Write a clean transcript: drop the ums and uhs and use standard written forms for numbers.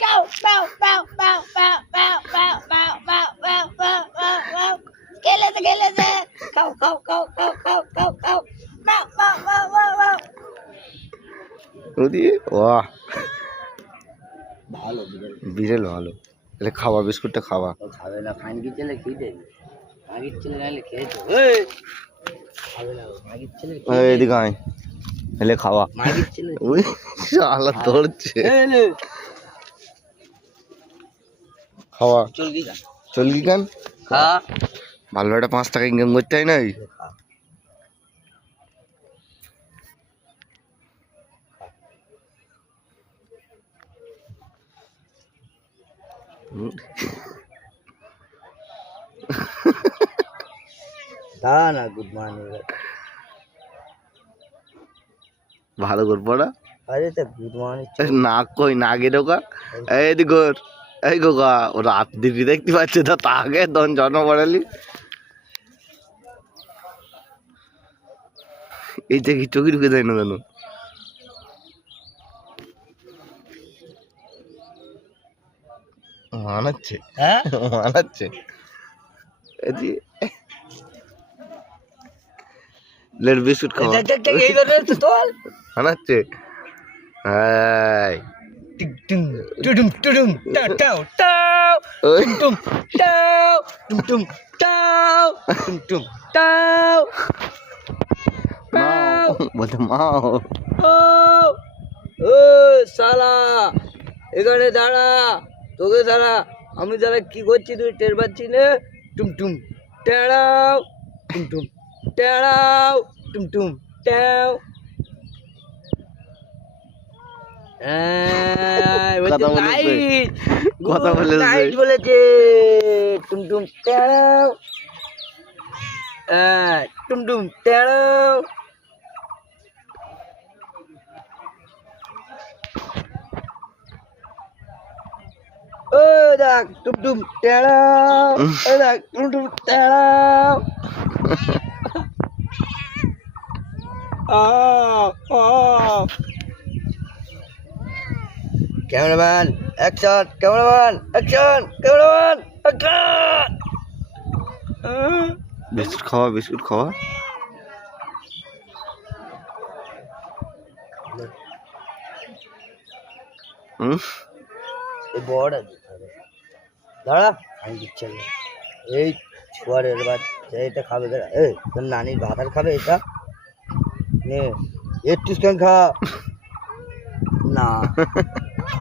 Bow, bow, bow, bow, bow, bow, bow, bow, bow, bow, bow, bow, bow. Gelese. Cow. Bow, bow, bow, bow, bow. ওদি বাহ ভালো বিড়াল ভালো তাহলে খাওয়া বিস্কুটটা খাওয়া খাবে না খানকির ছেলে খেয়ে দেবে খানকির ছেলে নাহলে খেয়েছো খাবে না খানকির ছেলে এদিকে আয় এলে খাওয়া খানকির ছেলে ওই শালা ধরছে খাওয়া চলবি কেন খা ভালো একটা 5 টাকা ইনকাম করতে হয় নাই দাঁড়া গুড মর্নিং ভালো করে পড়া আরে তো গুড মর্নিং নাক কই নাগে ঢোকা এইদিকে এই গোগা ও রাত দিবি দেখতে পাচ্ছে তো তাকে দন জন্ম পড়ালি এই যে কি চোখে ঢুকে যায় না কেন মানাচ্ছে হ্যাঁ মানাচ্ছে লেট বিস্কুট খাওয়া এই করে তো তোল মানাচ্ছে হাই টিং টুডুম টুডুম টাও টাও টাও ওই টুম টাও টুম টাও টুম টাও মাও বলতে মাও ও শালা এখানে দাঁড়া তোকে দাঁড়া আমি দাঁড়া কি করছি তুই টের পাচ্ছি না টুম টেড়াও টুম টেড়াও টুম ট্যাও কথা বলেছে লাইট বলেছে টুম টেড়াও টুম টেড়াও ও দেখ টুম টেড়াও ও দেখ টুম টেড়াও cameraman action cameraman action cameraman action biscuit খাওয়া এই বড় দাঁড়া আমি দিচ্ছি এই ছোয়ারের বাচ্চা এটা খাবে দাঁড়া এই তোর নানির ভাতার খাবে এটা নে একটু খা না